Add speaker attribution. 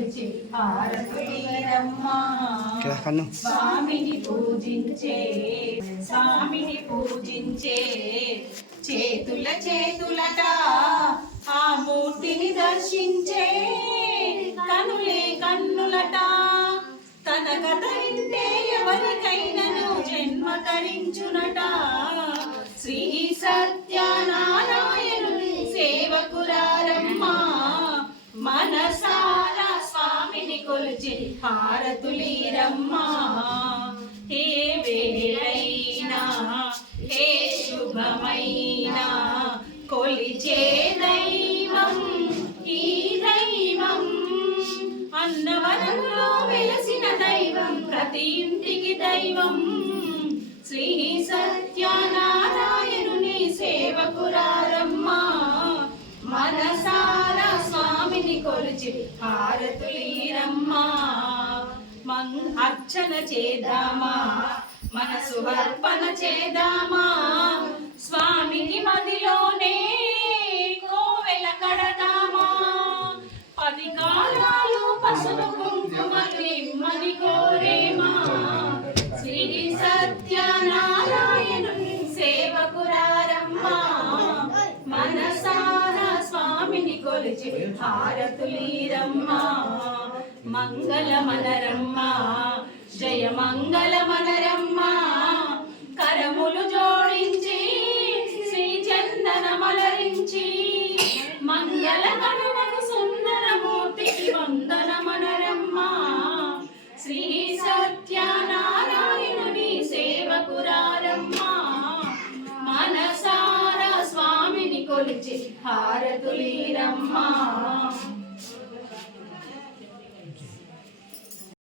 Speaker 1: కొలిచి స్వామిని పూజించే స్వామిని పూజించే చేతుల చేతులట ఆ మూర్తిని దర్శించే కనులే కన్నులట. తన కథ వింటే ఎవరికైనను జన్మ తరించునట. శ్రీ సత్యనారాయణుని సేవకురారమ్మా స్వామిని కొలిచి హారతులీరమ్మా. హే వేళైనా హే శుభమైనా కొలిచే దైవం ఈ దైవం అన్నవరంలో వెలసిన దైవం ప్రతి ఇంటికి దైవం. శ్రీ సత్యనారాయణుని సేవకురారమ్మా మనసార స్వామిని కొలిచి హారతులీరమ్మ. అర్చన చేద్దామా? మనసు అర్పణ చేద్దామా? స్వామికి మదిలోనే కోవెల కడదామా? పది కాలాలు పసుపు కుంకుమ నిమ్మని కోరేమా? శ్రీ సత్యనారాయణుని సేవకురారమ్మా మనసారా స్వామిని కొలిచి హారతులీరమ్మా మంగళ మనరమ్మా జయ మంగళ మనరమ్మా కరములు జోడించి శ్రీ చందన మలరించి మంగళ కనుమను సుందరమూర్తికి వందన మనరమ్మా శ్రీ సత్యనారాయణుని సేవకురారమ్మా మనసార స్వామిని కొలిచి హారతులీరమ్మా.